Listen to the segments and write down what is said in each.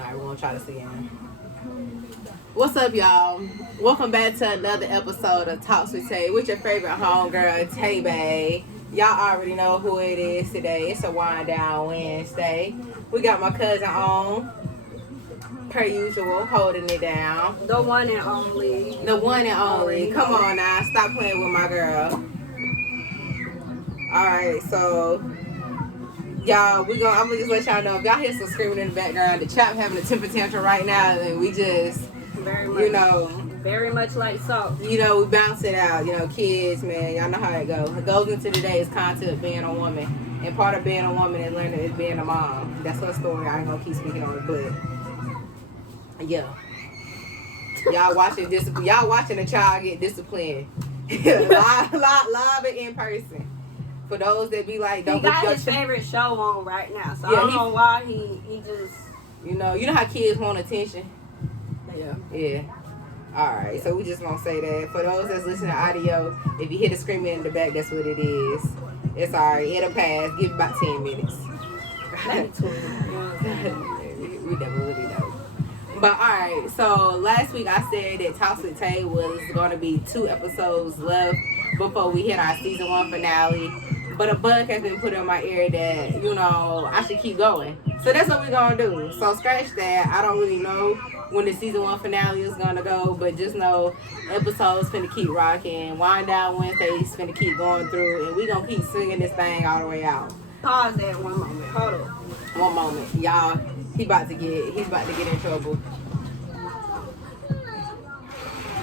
Alright, we're gonna try this again. What's up, y'all? Welcome back to another episode of Talks with Tay with your favorite homegirl, Tay Bae. Y'all already know who it is today. It's a wind down Wednesday. We got my cousin on, per usual, holding it down. The one and only. The one and only. Come on now, stop playing with my girl. Alright, so y'all, I'm gonna just let y'all know, if y'all hear some screaming in the background, the chap having a temper tantrum right now, and we just, very much, very much like salt. We bounce it out. Kids, man, y'all know how it goes. It goes into today's content of being a woman, and part of being a woman is learning is being a mom. That's her story. I ain't gonna keep speaking on it, but yeah, y'all watching a child get disciplined live and in person. For those that be like, don't. He got his favorite show on right now, so yeah, I don't know why he just. You know how kids want attention. Yeah. Alright, so we just gonna say that. For those that's listening to audio, if you hear the screaming in the back, that's what it is. It's alright, it'll pass. Give it about 10 minutes. We never really know. But alright, so last week I said that Talks with Tay was gonna be 2 episodes left before we hit our season 1 finale. But a bug has been put in my ear that, I should keep going. So that's what we're going to do. So scratch that. I don't really know when the season 1 finale is going to go. But just know episodes finna keep rocking. Wind Down Wednesdays finna keep going through. And we're going to keep singing this thing all the way out. Pause that one moment. Hold on. One moment. Y'all, he's about to get in trouble.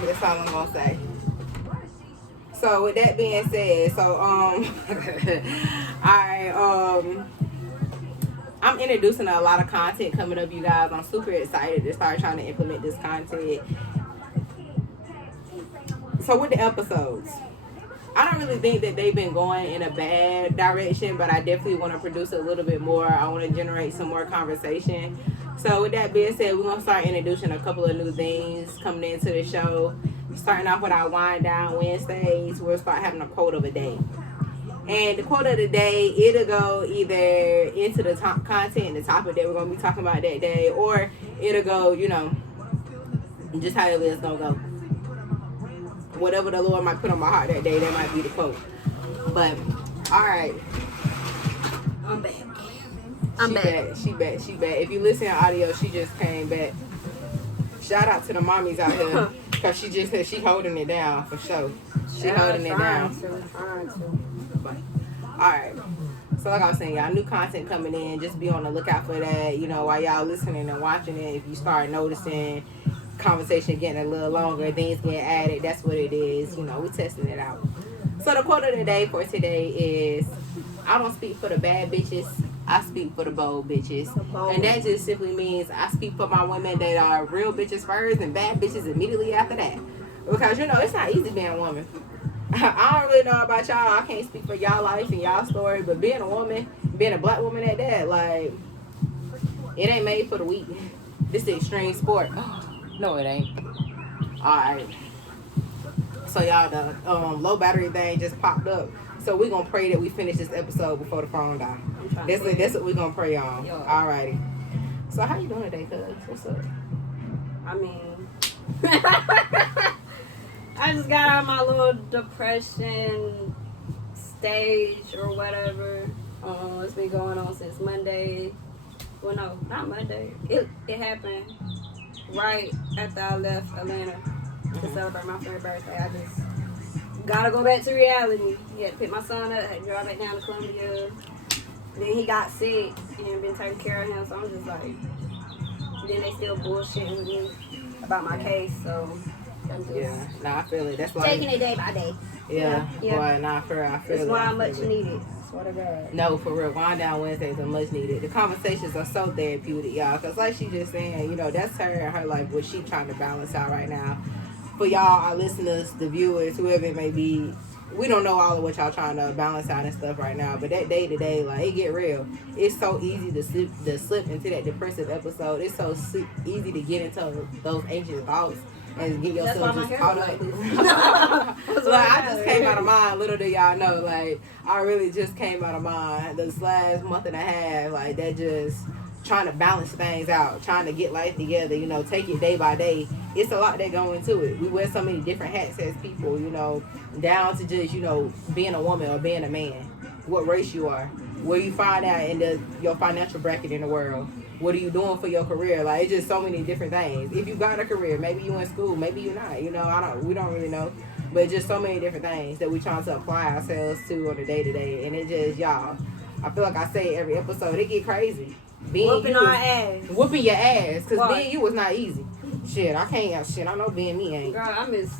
That's all I'm going to say. So with that being said, I'm introducing a lot of content coming up, you guys. I'm super excited to start trying to implement this content. So with the episodes, I don't really think that they've been going in a bad direction, but I definitely want to produce a little bit more. I want to generate some more conversation. So with that being said, we're going to start introducing a couple of new things coming into the show. Starting off with our Wind Down Wednesdays, we'll start having a quote of the day. And the quote of the day, it'll go either into the top content, the topic that we're going to be talking about that day, or it'll go, just however it's going to go. Whatever the Lord might put on my heart that day, that might be the quote. But, all right. I'm back. She back. If you listen to audio, she just came back. Shout out to the mommies out here. Because she just said she holding it down for sure. She holding it down. Alright. So like I was saying, y'all, new content coming in. Just be on the lookout for that. While y'all listening and watching it, if you start noticing conversation getting a little longer, things getting added, that's what it is. We testing it out. So the quote of the day for today is, I don't speak for the bad bitches, I speak for the bold bitches. And that just simply means I speak for my women that are real bitches first and bad bitches immediately after that. Because, it's not easy being a woman. I don't really know about y'all. I can't speak for y'all life and y'all story. But being a woman, being a black woman at that, like, it ain't made for the weak. This is extreme sport. No, it ain't. Alright. So, y'all, the low battery thing just popped up. So we're going to pray that we finish this episode before the phone dies. That's what we're going to pray on. Yo. Alrighty. So how you doing today, cuz? What's up? I mean, I just got out of my little depression stage or whatever. It's been going on since Monday. Well, no, not Monday. It happened right after I left Atlanta to celebrate my friend's birthday. I just gotta go back to reality. Had to pick my son up, had to drive back down to Columbia. Then he got sick and been taking care of him, so I'm just like, then they still bullshitting with me about my case, so I'm just I feel it. That's why taking it day by day. Yeah. Boy, I feel it. It's why much needed. Swear to God. No, for real. Wind Down Wednesdays are much needed. The conversations are so therapeutic, y'all. Because like she just saying, that's her and her life, what she trying to balance out right now. For y'all, our listeners, the viewers, whoever it may be, we don't know all of what y'all trying to balance out and stuff right now. But that day to day, like, it get real. It's so easy to slip into that depressive episode. It's so easy to get into those anxious thoughts and get yourself just caught up. Like, I just came out of mine. Little do y'all know, like, I really just came out of mine this last month and a half. Like, that just trying to balance things out, trying to get life together, you know, take it day by day. It's a lot that go into it. We wear so many different hats as people, you know, down to just, you know, being a woman or being a man, what race you are, where you find out in your financial bracket in the world, what are you doing for your career. Like, it's just so many different things. If you got a career, maybe you in school, maybe you're not, you know, we don't really know. But just so many different things that we trying to apply ourselves to on a day-to-day. And it just, y'all, I feel like I say every episode, it get crazy. Whooping our ass. Whooping your ass. Because being you was not easy. Shit, I know being me ain't. Girl, I miss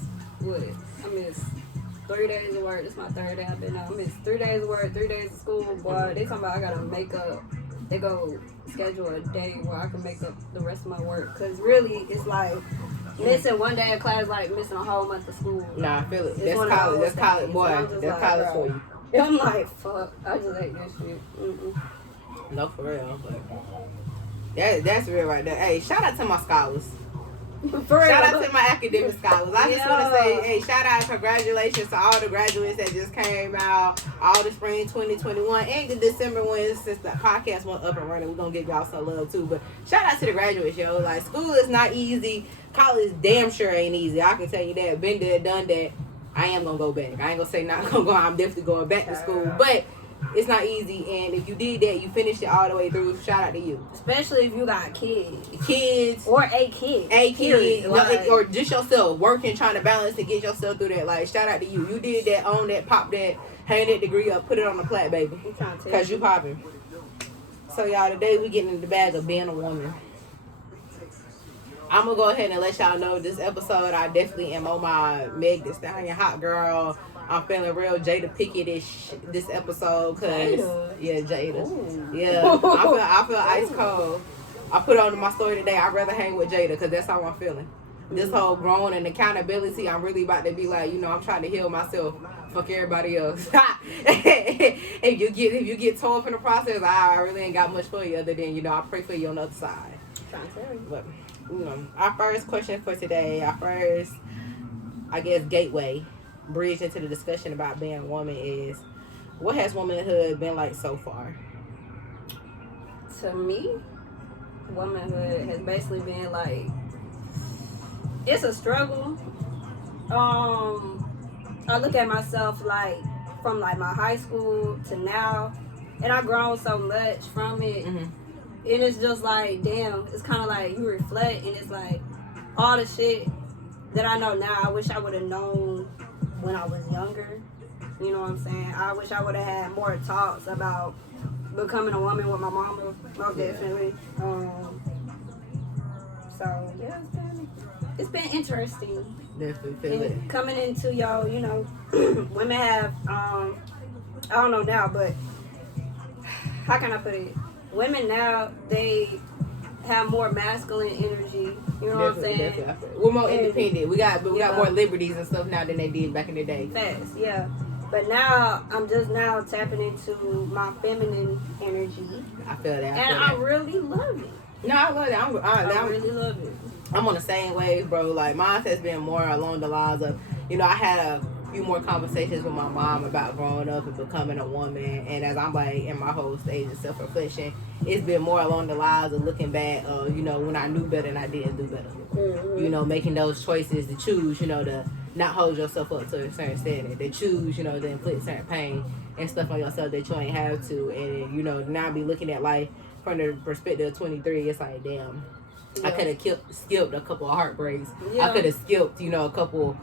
3 days of work. This is my third day I've been out. I miss 3 days of work, 3 days of school. Boy, they talking about I gotta make up. They go schedule a day where I can make up the rest of my work. Because really, it's like missing one day of class like missing a whole month of school. Nah, I feel it. That's college. That's college, boy. That's like, college for you. I'm like, fuck. I just hate that shit. Mm-mm. No, for real. But that's real right there. Hey, shout out to my scholars. For real. Shout out to my academic scholars. I just want to say, hey, shout out, congratulations to all the graduates that just came out, all the spring 2021 and the December ones. Since the podcast went up and running, we're going to give y'all some love too. But shout out to the graduates, yo. Like, school is not easy. College damn sure ain't easy. I can tell you that. Been there, done that. I am going to go back. I ain't going to say not going to go. I'm definitely going back to school. But it's not easy, and if you did that, you finished it all the way through. Shout out to you. Especially if you got kids. Or a kid. Like, or just yourself, working, trying to balance and get yourself through that. Like, shout out to you. You did that, own that, pop that, hang that degree up, put it on the plat, baby. Because you popping. So, y'all, today we getting in the bag of being a woman. I'm going to go ahead and let y'all know this episode, I definitely am on my Meg Thee Stallion hot girl. I'm feeling real Jada Pickett-ish this episode, cause Jada. Ooh. Yeah, I feel ice cold. I put on my story today. I'd rather hang with Jada, cause that's how I'm feeling. This whole growing and accountability, I'm really about to be like, you know, I'm trying to heal myself. Fuck everybody else. if you get tore up in the process, I really ain't got much for you other than, you know, I pray for you on the other side. But, you know, our first question for today, I guess, gateway. Bridge into the discussion about being a woman is, what has womanhood been like so far? To me, womanhood has basically been like, it's a struggle. I look at myself like from like my high school to now, and I've grown so much from it. Mm-hmm. And it's just like, damn, it's kind of like you reflect, and it's like all the shit that I know now, I wish I would have known when I was younger. You know what I'm saying? I wish I would have had more talks about becoming a woman with my mama, most definitely. So yeah, it's been interesting. Definitely and coming into y'all, you know, women have I don't know now, but how can I put it? Women now, they have more masculine energy. You know what I'm saying? Definitely. We're more independent. We got more liberties and stuff now than they did back in the day. Fast, yeah. But now I'm just now tapping into my feminine energy. I feel that. I really love it. No, I love it. I really love it. I'm on the same wave, bro. Like, mine has been more along the lines of, you know, I had a few more conversations with my mom about growing up and becoming a woman, and as I'm like in my whole stage of self-reflection, it's been more along the lines of looking back, you know, when I knew better and I didn't do better. Mm-hmm. You know, making those choices to choose, you know, to not hold yourself up to a certain standard, to choose, you know, to inflict certain pain and stuff on yourself that you ain't have to, and you know, now be looking at life from the perspective of 23. It's like, damn. Yeah. I could have skipped a couple of heartbreaks. Yeah. I could have skipped, you know, a couple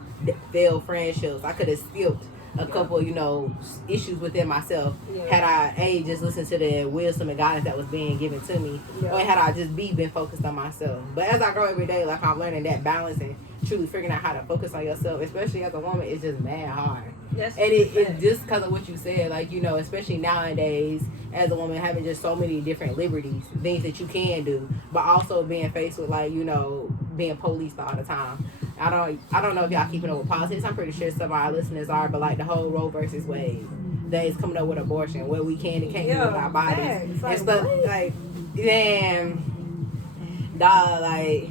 failed friendships. I could have skipped a couple, you know, issues within myself. Yeah. Had I just listened to the wisdom and guidance that was being given to me, or had I just been focused on myself. But as I grow every day, like, I'm learning that balance and truly figuring out how to focus on yourself, especially as a woman, it's just mad hard. And it just because of what you said, like, you know, especially nowadays, as a woman, having just so many different liberties, things that you can do, but also being faced with, like, you know, being policed all the time. I don't know if y'all keeping up with politics. I'm pretty sure some of our listeners are, but like the whole Roe versus Wade, days coming up with abortion, where we can and can't do with our bodies and stuff. Like, damn, dog, like,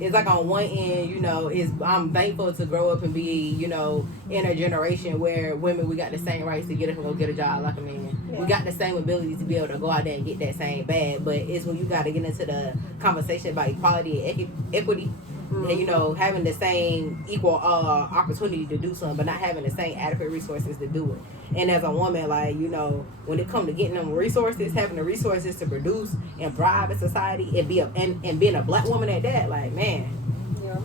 it's like on one end, you know, I'm thankful to grow up and be, you know, in a generation where women, we got the same rights to get up and go get a job like a man. Yeah. We got the same ability to be able to go out there and get that same bag. But it's when you got to get into the conversation about equality and equity. Mm-hmm. And, you know, having the same equal opportunity to do something, but not having the same adequate resources to do it. And as a woman, like, you know, when it comes to getting them resources, having the resources to produce and thrive in society and being a black woman at that, like, man,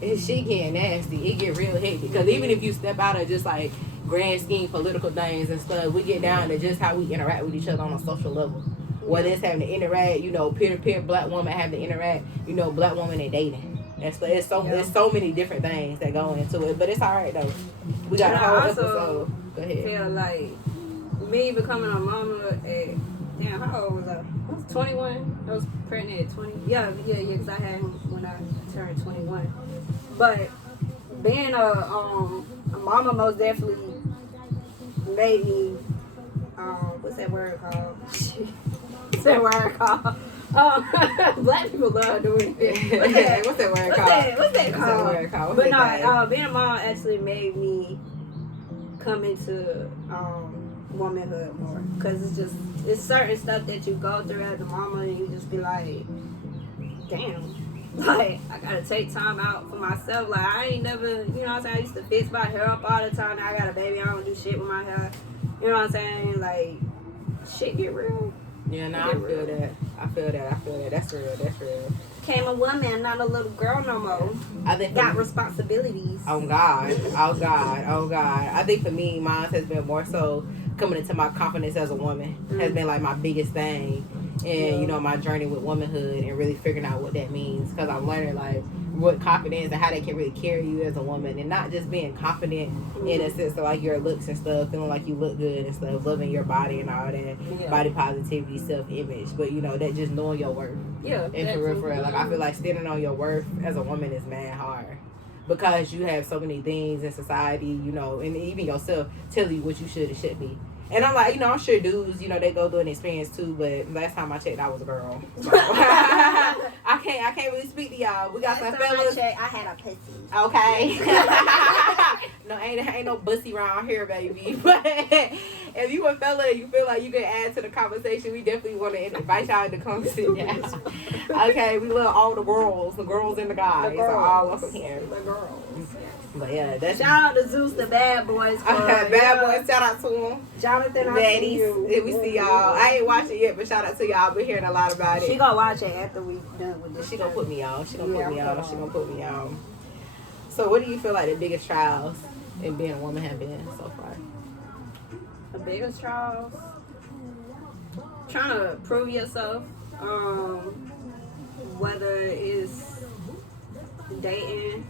it's shit getting nasty. It get real hectic. Because even if you step out of just like grand scheme political things and stuff, we get down to just how we interact with each other on a social level. Whether it's having to interact, you know, peer-to-peer, black woman having to interact, you know, black woman and dating. It's so many different things that go into it, but it's all right though. We got a whole episode. Go ahead. I feel like me becoming a mama at how old was I? I was 21. I was pregnant at 20. Yeah, because I had him when I turned 21. But being a mama most definitely made me what's that word called? What's that word called? Black people love doing it. What's that word called? What's that called? But no, being a mom actually made me come into womanhood more, because it's certain stuff that you go through as a mama and you just be like, damn, like I gotta take time out for myself. Like I ain't never, you know what I'm saying, I used to fix my hair up all the time. Now I got a baby, I don't do shit with my hair. You know what I'm saying? Like shit get real. Yeah, no, I feel that. That's real. Became a woman, not a little girl no more. I think got responsibilities. Oh God. I think for me, mine has been more so coming into my confidence as a woman. Has been like my biggest thing. And, you know, my journey with womanhood and really figuring out what that means. Because I'm learning, like, what confidence and how they can really carry you as a woman. And not just being confident in a sense of, like, your looks and stuff. Feeling like you look good and stuff. Loving your body and all that. Body positivity, self-image. But, you know, that just knowing your worth. Yeah. And for real. Like, I feel like standing on your worth as a woman is mad hard. Because you have so many things in society, you know, and even yourself tell you what you should and shouldn't be. And I'm like, you know, I'm sure dudes, you know, they go through an experience too, but last time I checked, I was a girl. So I can't really speak to y'all. We got some fellas. I had a pussy. Okay. No, ain't no bussy around here, baby. But if you a fella and you feel like you can add to the conversation, we definitely want to invite y'all to come sit down. Okay, we love all the girls and the guys are all welcome here. The girls. But yeah, that's shout out to Zeus, the bad boys. Bad boys, shout out to them. Jonathan, I see you. We see y'all. I ain't watched it yet, but shout out to y'all. Been hearing a lot about it. She gonna watch it after we done with this. She gonna put me on. She gonna put me on. So, what do you feel like the biggest trials in being a woman have been so far? The biggest trials, trying to prove yourself. Whether it's dating,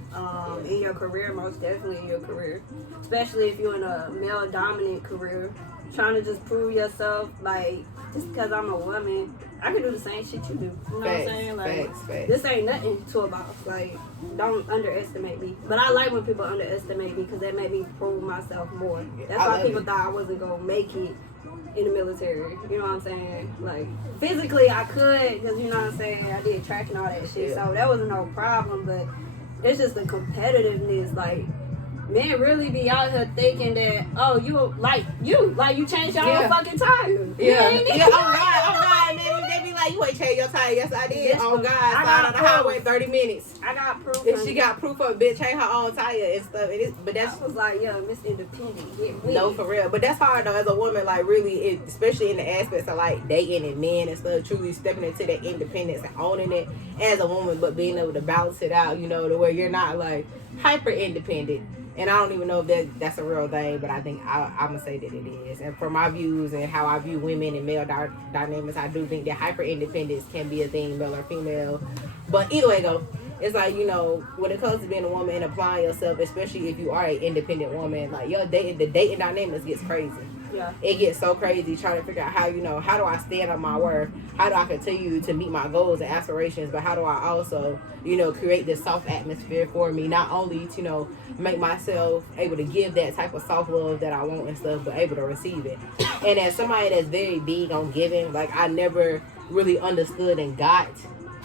in your career, most definitely in your career, especially if you're in a male dominant career, trying to just prove yourself. Like, just because I'm a woman, I can do the same shit you do. You know what I'm saying? Like, facts. This ain't nothing to a boss. Like, don't underestimate me. But I like when people underestimate me, because that made me prove myself more. That's why people thought I wasn't gonna make it in the military. You know what I'm saying? Like, physically I could, because, you know what I'm saying, I did track and all that shit, so that wasn't no problem. But it's just the competitiveness. Like, men really be out here thinking that, oh, you changed your own fucking tire. Oh God, man, they be like, you ain't changed your tire. Yes, I did. Oh God, slide on the highway 30 minutes. I got proof. If she got proof of it, bitch, change her own tire and stuff. But that's I was like, yeah, Miss Independent. No, for real. But that's hard though, as a woman, like really, especially in the aspects of like dating and men and stuff, truly stepping into that independence and owning it as a woman, but being able to balance it out, you know, to where you're not like hyper independent. And I don't even know if that's a real thing, but I think I'm going to say that it is. And for my views and how I view women and male dynamics, I do think that hyper-independence can be a thing, male or female. But either way go, it's like, you know, when it comes to being a woman and applying yourself, especially if you are an independent woman, like the dating dynamics gets crazy. Yeah. It gets so crazy trying to figure out how, you know, how do I stand on my worth? How do I continue to meet my goals and aspirations? But how do I also, you know, create this soft atmosphere for me? Not only to, you know, make myself able to give that type of soft love that I want and stuff, but able to receive it. And as somebody that's very big on giving, like I never really understood and got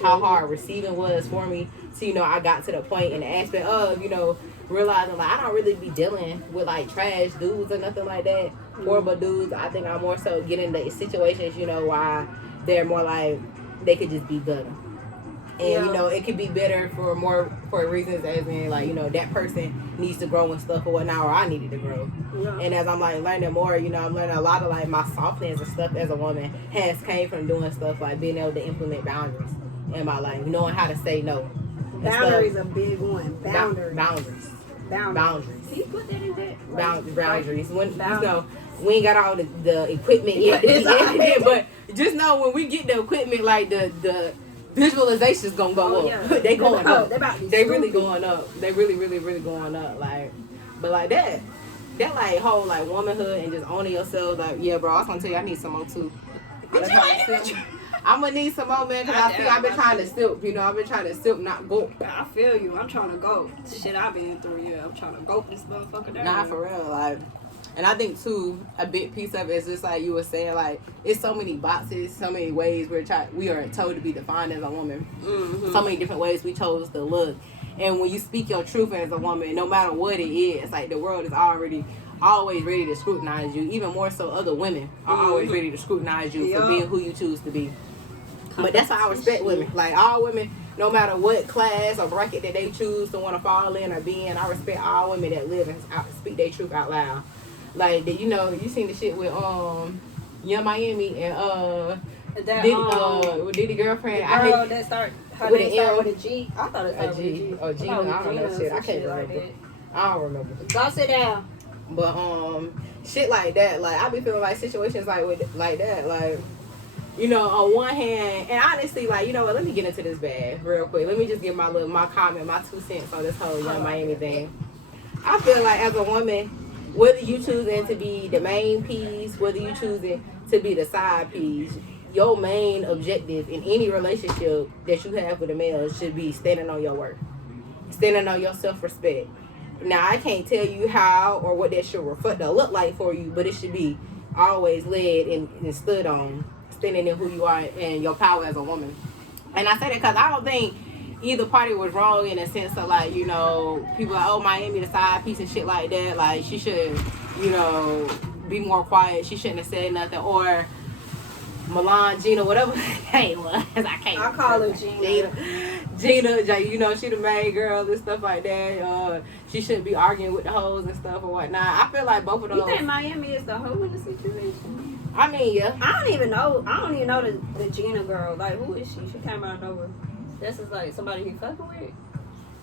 how hard receiving was for me. So, you know, I got to the point in the aspect of, you know, realizing like I don't really be dealing with like trash dudes or nothing like that. Horrible dudes. I think I more so get into situations, you know, why they're more like they could just be better. And you know, it could be better for reasons as in like, you know, that person needs to grow and stuff or whatnot, or I needed to grow. And as I'm like learning more, you know, I'm learning a lot of like my softness and stuff as a woman has came from doing stuff like being able to implement boundaries in my life, knowing how to say no. Boundaries a big one. Boundaries. Boundaries. Can you put that in there? Boundaries. When you know, we ain't got all the equipment yet, but just know when we get the equipment, like the visualization's gonna go up. They going up. They really going up. They really going up. Like, but like that like whole like womanhood and just owning yourself. Like, yeah, bro, I was gonna tell you I need some more too. I'm gonna need some more, man, because I've been trying to silk, you know, I've been trying to silk, not go. I feel you. I'm trying to go. Shit I've been through, yeah. I'm trying to go this motherfucker down. Nah, for real, like. And I think too, a big piece of it is just like you were saying, like it's so many boxes, so many ways we are told to be defined as a woman. So many different ways we chose to look. And when you speak your truth as a woman, no matter what it is, like the world is always ready to scrutinize you. Even more so, other women are always ready to scrutinize you for being who you choose to be. But that's why I respect women. Like all women, no matter what class or bracket that they choose to want to fall in or be in, I respect all women that live and speak their truth out loud. Like, you know, you seen the shit with Young Miami and Diddy girlfriend. The girl that start with a G. I thought it started with a G. Oh, G. I don't know shit. I can't remember. I don't remember. Go sit down. But shit like that. Like I be feeling like situations like that. Like, you know, on one hand, and honestly, like, you know what? Let me get into this bag real quick. Let me just give my comment, my 2 cents on this whole Young Miami thing. I feel like as a woman, whether you choosing to be the main piece, whether you choosing to be the side piece, your main objective in any relationship that you have with a male should be standing on your worth, standing on your self-respect. Now, I can't tell you how or what that should reflect or look like for you, but it should be always led and stood on, standing in who you are and your power as a woman. And I say that because I don't think either party was wrong in a sense of like, you know, people like, oh, Miami the side piece and shit like that. Like, she should, you know, be more quiet. She shouldn't have said nothing. Or Milan, Gina, whatever her name was. I call her Gina. Gina, you know, she the main girl and stuff like that. She shouldn't be arguing with the hoes and stuff or whatnot. I feel like both of those. You think Miami is the hoe in the situation? I mean, yeah. I don't even know the Gina girl. Like, who is she? She came out of nowhere. This is like somebody you fucking with?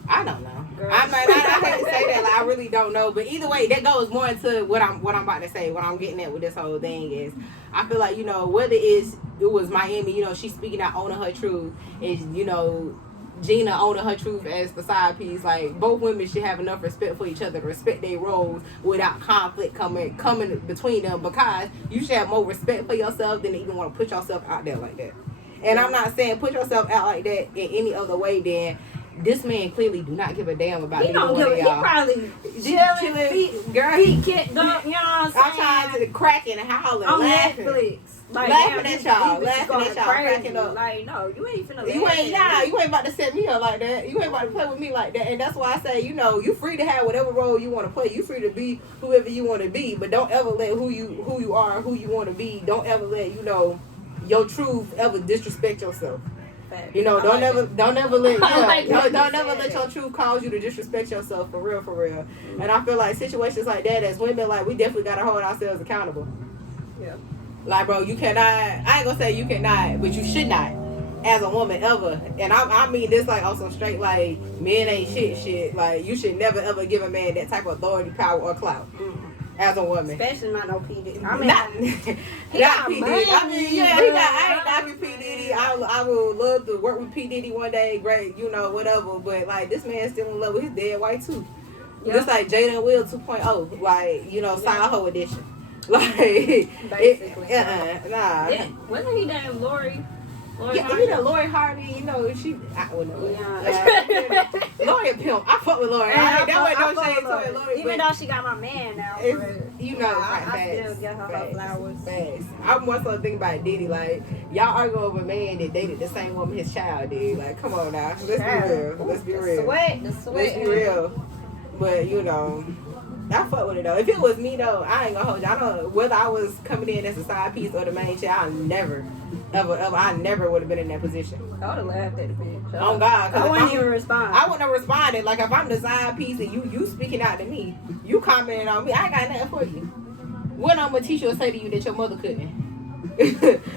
I don't know. I hate to say that. Like, I really don't know. But either way, that goes more into what I'm about to say. What I'm getting at with this whole thing is, I feel like, you know, whether it was Miami, you know, she's speaking out, owning her truth, and, you know, Gina owning her truth as the side piece. Like, both women should have enough respect for each other to respect their roles without conflict coming between them, because you should have more respect for yourself than to even want to put yourself out there like that. And I'm not saying put yourself out like that in any other way than this man clearly do not give a damn about either one of y'all. He probably chilling, feet kicked up, you know what I'm saying? I'm trying to cracking and howling, on laughing. Netflix. Like, laughing at y'all, cracking up. Like, no, you ain't finna you ain't about to set me up like that. You ain't about to play with me like that. And that's why I say, you know, you free to have whatever role you want to play. You free to be whoever you want to be, but don't ever let who you are, who you want to be, don't ever let, you know, your truth ever disrespect yourself. You know, don't ever let your truth cause you to disrespect yourself, for real. And I feel like situations like that, as women, like, we definitely gotta hold ourselves accountable. Yeah. Like, bro, you cannot, I ain't gonna say you cannot, but you should not, as a woman, ever. And I mean this like on some straight, like, men ain't shit. Like, you should never ever give a man that type of authority, power, or clout. As a woman, especially not no P Diddy. I mean, not P Diddy. I mean, yeah, I ain't knocking P Diddy. I would love to work with P Diddy one day. Great, you know, whatever. But like, this man's still in love with his dead wife too. Yep. Just like Jada and Will 2.0, like, you know, side hoe edition. Like, basically, nah. Wasn't he dating Lori? Yeah, you know, Lori Harvey, you know, she, well, no, Lori a pimp. I fuck with Lori. That way no shade to her, Lori. Even though she got my man now, but you know, I still give her flowers. Facts. I'm more so thinking about Diddy, like, y'all argue over a man that dated the same woman his child did. Like, come on now. Let's be real. Let's be real. The sweat. Let's be real. But, you know, I fuck with it though. If it was me though, I ain't gonna hold you. I don't, whether I was coming in as a side piece or the main chick, I never would have been in that position. I would have laughed at the bitch. Oh God, I wouldn't even respond. I wouldn't have responded. Like if I'm the side piece and you speaking out to me, you commenting on me, I ain't got nothing for you. What I'm gonna teach you or say to you that your mother couldn't?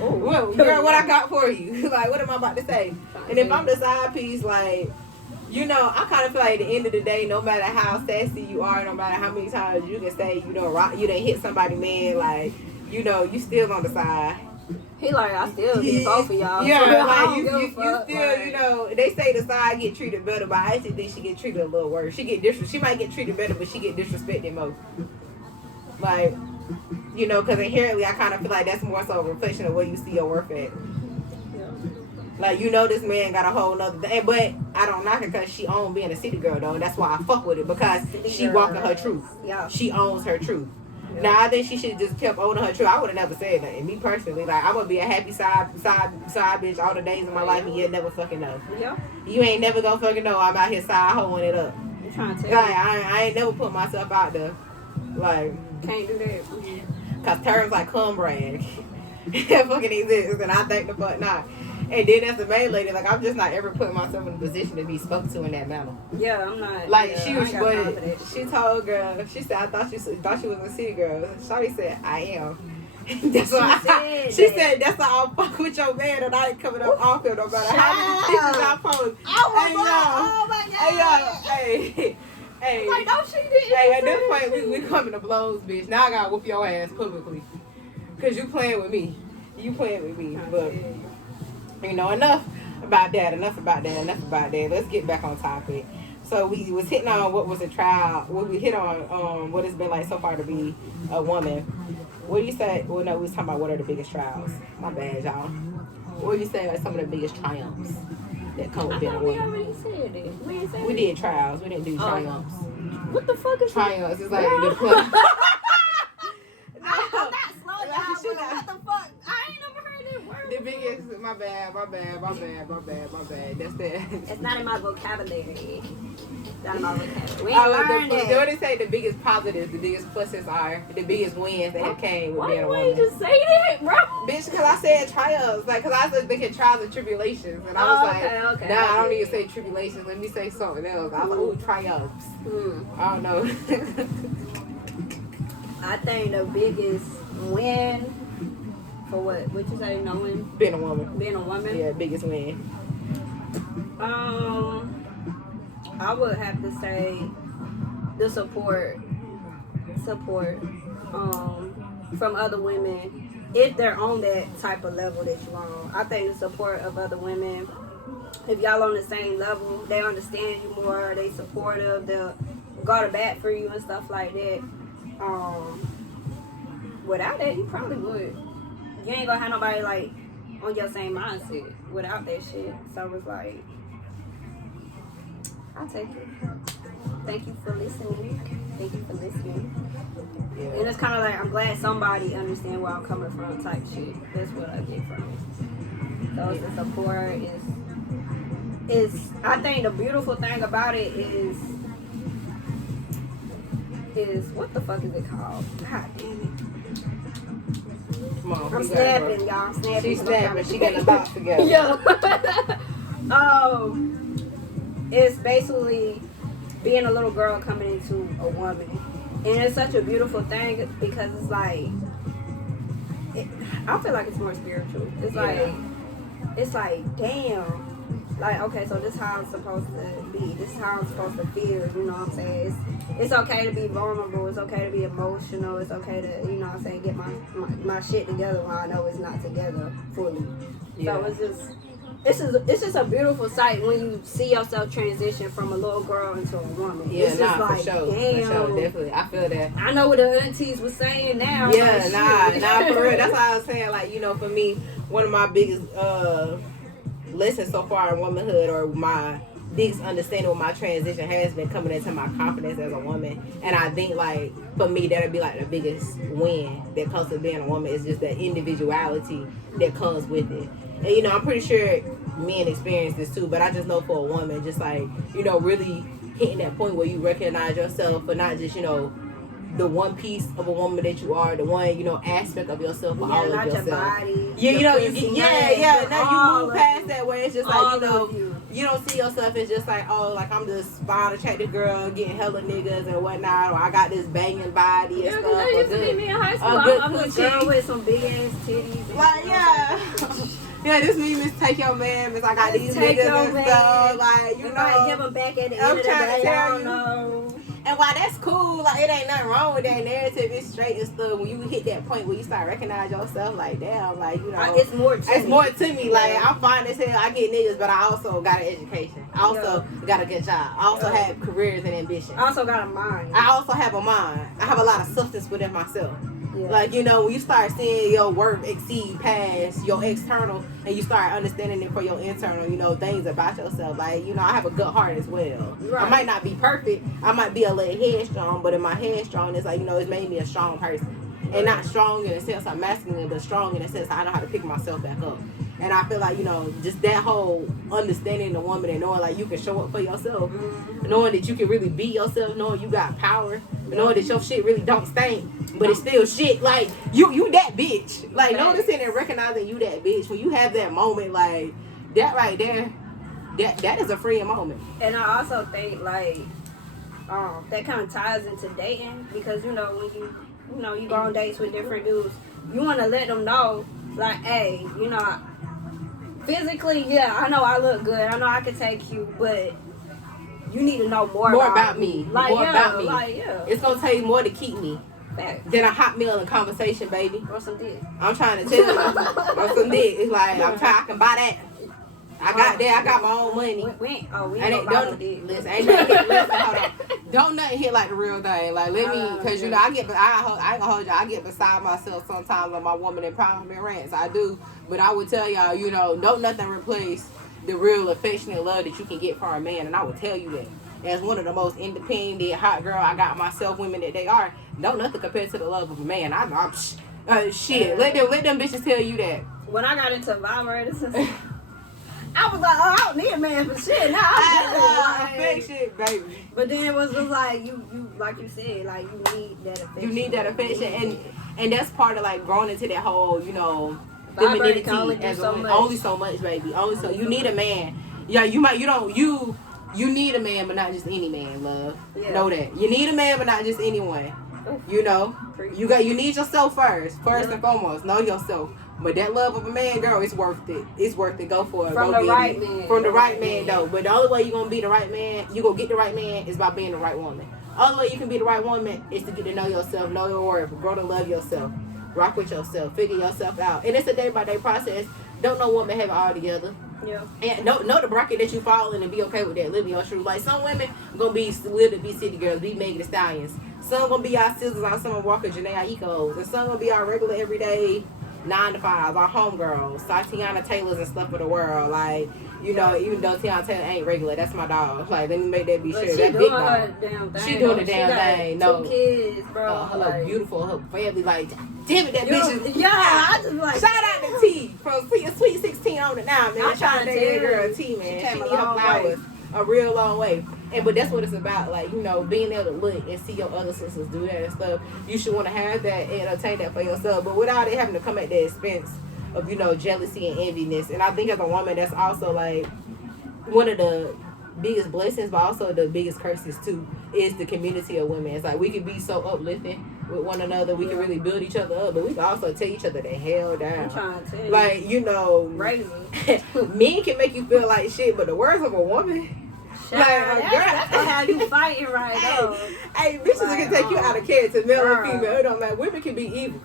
Well, girl, what I got for you? Like what am I about to say? And if I'm the side piece, like. You know, I kind of feel like at the end of the day, no matter how sassy you are, no matter how many times you can say you done hit somebody, man, like, you know, you still on the side. He like, I still get both of y'all. Yeah, so like, you still, you know, they say the side get treated better, but I actually think she get treated a little worse. She might get treated better, but she get disrespected most. Like, you know, because inherently, I kind of feel like that's more so a reflection of where you see your worth at. Like, you know, this man got a whole nother thing, but I don't knock her because she owns being a city girl, though. And that's why I fuck with it, because she walking her truth. Yeah. She owns her truth. Yeah. Now, I think she should have just kept owning her truth. I would have never said that. And me personally, like, I would be a happy side bitch all the days of my life, and you'll never fucking know. Yeah. You ain't never gonna fucking know I'm out here side hoeing it up. I'm trying to tell like, you. I ain't never put myself out there. Like, Can't do that. Because terms like cum brag fucking exist, and I think the fuck not. And then as a main lady, like, I'm just not ever putting myself in a position to be spoken to in that manner. Yeah, I'm not. Like, yeah, she told a girl, she said, I thought she was a city girl. Shawty said, I am. That's why she said, that's why I'll fuck with your man and I ain't coming up off him no matter how many pictures I post. Oh my God. Hey, like, no, she didn't. Hey, at this point, we coming to blows, bitch. Now I gotta whoop your ass publicly. Because you playing with me. But, you know, enough about that. Let's get back on topic. So we was hitting on what was a trial. We hit on what it's been like so far to be a woman. What do you say? Well, no, we was talking about what are the biggest trials. My bad, y'all. What do you say are some of the biggest triumphs that come with being a woman? We already said it. We did trials. We didn't do triumphs. What the fuck is triumphs? It's like the plus. I'm not slow down. What the fuck? I ain't never heard that word. The biggest, my bad. That's that. It's not in my vocabulary. Not in my vocabulary. We ain't learned it. They already say the biggest positives, the biggest pluses are the biggest wins that have came with being a woman. Why you just say that, bro? Bitch, because I said trials. Like, because I was thinking trials and tribulations. And I was okay. Nah, I don't need to say tribulations. Let me say something else. I was like, ooh, triumphs. I don't know. I think the biggest win for what you say, no win? Being a woman. Being a woman? Yeah, biggest win. I would have to say the support from other women if they're on that type of level that you're on. I think the support of other women, if y'all on the same level, they understand you more, they supportive, they'll go to bat for you and stuff like that. Without that, you probably would. You ain't gonna have nobody like on your same mindset without that shit. So it's like, I'll take it. Thank you for listening. Yeah. And it's kind of like, I'm glad somebody understand where I'm coming from type shit. That's what I get from it. So it's the support. Is I think the beautiful thing about it is what the fuck is it called? God damn it. Come on, I'm snapping, y'all. I'm snapping. She's snapping. She got the thoughts together. Yeah. It's basically being a little girl coming into a woman. And it's such a beautiful thing because it's like, I feel like it's more spiritual. It's like, damn. Like, okay, so this is how I'm supposed to be. This is how I'm supposed to feel. You know what I'm saying? It's okay to be vulnerable. It's okay to be emotional. It's okay to, you know what I'm saying, get my shit together when I know it's not together fully. Yeah. So it's just a beautiful sight when you see yourself transition from a little girl into a woman. Yeah, it's just like, for sure. Damn. For sure, definitely. I feel that. I know what the aunties was saying now. Yeah, nah, for real. That's why I was saying, like, you know, for me, one of my biggest lesson so far in womanhood, or my biggest understanding of my transition has been coming into my confidence as a woman. And I think, like, for me, that'd be like the biggest win that comes with being a woman, is just that individuality that comes with it. And, you know, I'm pretty sure men experience this too, but I just know for a woman, just like, you know, really hitting that point where you recognize yourself for not just, you know, the one piece of a woman that you are, the one, you know, aspect of yourself for all of yourself. Your body, yeah, you know, you pussy, yeah. Now you move past that way. It's just like, you know, you don't see yourself as just like, oh, like I'm this fine, attractive girl getting hella niggas and whatnot, or I got this banging body and stuff. That used to be me in high school. I'm a girl with some big ass titties. Like, yeah. Yeah, this me, Miss Take Your Man, Miss I got these niggas and stuff. Like, you know. Give them back at the end of the day. I don't know. And while that's cool, like, it ain't nothing wrong with that narrative. It's straight and stuff. When you hit that point where you start recognize yourself, like, damn, like, you know. It's more to me. Like, I'm fine as hell. I get niggas, but I also got an education. I also got a good job. I also have careers and ambitions. I also got a mind. I also have a mind. I have a lot of substance within myself. Yeah. Like, you know, when you start seeing your worth exceed past your external, and you start understanding it for your internal, you know, things about yourself. Like, you know, I have a good heart as well. Right. I might not be perfect. I might be a little headstrong, but in my headstrong, it's like, you know, it's made me a strong person. And not strong in the sense I'm masculine, but strong in the sense I know how to pick myself back up. And I feel like, you know, just that whole understanding the woman and knowing, like, you can show up for yourself, knowing that you can really be yourself, knowing you got power, knowing that your shit really don't stink, but it's still shit. Like, you that bitch. Like, noticing and recognizing you that bitch. When you have that moment, like, that right there, that is a freeing moment. And I also think, like, that kind of ties into dating, because, you know, when you go on dates with different dudes, you want to let them know, like, hey, you know, physically, yeah, I know I look good. I know I can take you, but you need to know more about me. Like, more about me. Like, yeah. It's going to take more to keep me than a hot meal and conversation, baby. Or some dick. I'm trying to tell you. Or some dick. It's like, I'm trying, I can buy that. I got that. I got my own money. We ain't don't listen. Ain't nothing hit, hold on. Don't nothing hit like the real thing. Like, let me, because you know I ain't gonna hold y'all. I get beside myself sometimes when my woman empowerment rants. I do, but I would tell y'all, you know, don't nothing replace the real affectionate love that you can get from a man, and I would tell you that. As one of the most independent, hot girl I got myself women that they are, don't nothing compare to the love of a man. Shit. Let them bitches tell you that. When I got into vibrators. I was like, oh, I don't need a man for shit. Now I fake shit, baby. But then it was just like you like you said, like you need that affection. You need that affection, and that's part of like growing into that whole, you know, femininity. Only so much, baby. Only so you need a man. Yeah, you need a man, but not just any man, love. Yeah. Know that you need a man, but not just anyone. You know, you need yourself first and foremost. Know yourself. But that love of a man, girl, it's worth it. It's worth it. Go for it. From Go the get right it. man. From the right man, though. But the only way you're going to be the right man, you going to get the right man, is by being the right woman. The only way you can be the right woman is to get to know yourself, know your worth, grow to love yourself, rock with yourself, figure yourself out. And it's a day-by-day process. Don't no woman have it all together. Yeah. And know the bracket that you fall in and be okay with that. Live your truth. Like, some women going to live to be city girls, be Megan Thee Stallions. Some going to be our sisters, our Summer Walker, Janae, our Ecos. And some going to be our regular, everyday 9-to-5s, our homegirls, our Tiana Taylors and stuff of the world. Like, you know, even though Tiana Taylor ain't regular, that's my dog. Like, let me make that be sure. That big dog. She doing the damn thing. No. 2 kids, bro. Her like, beautiful, her family, like, damn it, that bitch is. Yeah, I just like. Shout out to T from Sweet 16 on it now, man. I'm trying to tell that girl T, man. She need her flowers a real long way. But that's what it's about, like, you know, being able to look and see your other sisters do that and stuff. You should want to have that and attain that for yourself, but without it having to come at the expense of, you know, jealousy and enviness. And I think as a woman, that's also, like, one of the biggest blessings, but also the biggest curses, too, is the community of women. It's like, we can be so uplifting with one another. We can really build each other up, but we can also tear each other the hell down. I'm trying to tell you. Like, you know, men can make you feel like shit, but the words of a woman... That's how you fighting right now. Hey, bitches can take you out of character, male or female. It don't matter. Women can be evil.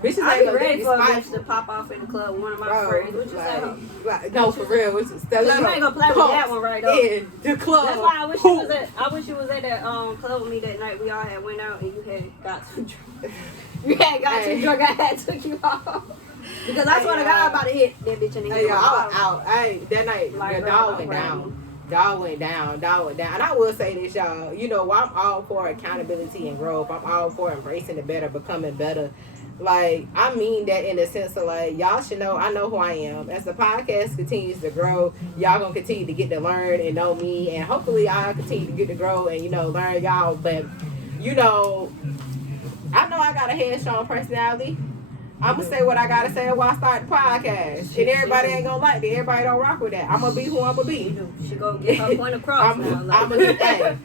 Bitches ain't gonna ready for a bitch to pop off in the club. One of my friends. What you say? No, for real. Which is you ain't gonna play with that one right though. In the club. That's why I wish you was at. I wish you was at that club with me that night. We all had went out and you had got too drunk. You had got too drunk. I had took you off. Because I swear to God, I'm about to hit that bitch in the head. Hey, yo, I was out. Hey, that night, Like, the bro, dog I'm went ready. down. Dog went down. And I will say this, y'all. You know, while I'm all for accountability and growth, I'm all for embracing the better, becoming better. Like, I mean that in the sense of, like, y'all should know, I know who I am. As the podcast continues to grow, y'all gonna continue to get to learn and know me. And hopefully I'll continue to get to grow and, you know, learn y'all. But, you know, I know I got a headstrong personality. I'm gonna say what I gotta say while I start the podcast. And everybody ain't gonna like it. Everybody don't rock with that. I'm gonna be who I'm gonna be. She gonna get her point across I'm now. Like. gonna get that.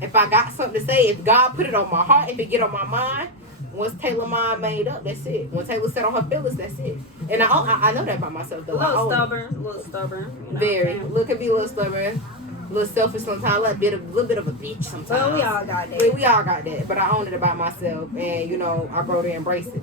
If I got something to say, if God put it on my heart, if it get on my mind, once Taylor mind made up, that's it. When Taylor said on her feelings, that's it. And I know that about myself though. A little stubborn. You know Very. Look at me, a little stubborn. A little selfish sometimes, a little bit of a bitch sometimes. Well, we all got that. We all got that, but I own it about myself, and you know, I grow to embrace it.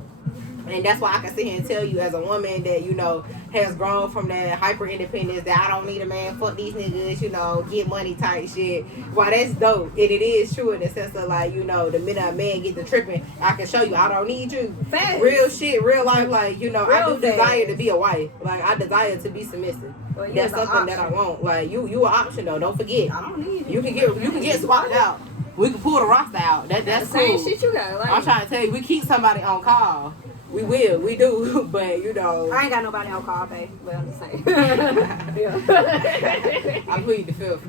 And that's why I can sit here and tell you as a woman that, you know, has grown from that hyper independence that I don't need a man, fuck these niggas, you know, get money type shit. Why, that's dope. And it is true in the sense of, like, you know, the minute a man get to tripping, I can show you I don't need you. Facts. Real shit, real life, like, you know, I Real do desire facts. to be a wife. Like, I desire to be submissive. Well, you That's was an something that I option. want. Like, you an option though, don't forget. I don't need You can get swapped out. We can pull the roster out. That's the cool. same shit you got. Like, I'm trying to tell you, we keep somebody on call. We do, but you know. I ain't got nobody on call pay, but I'm just saying. I plead the fifth.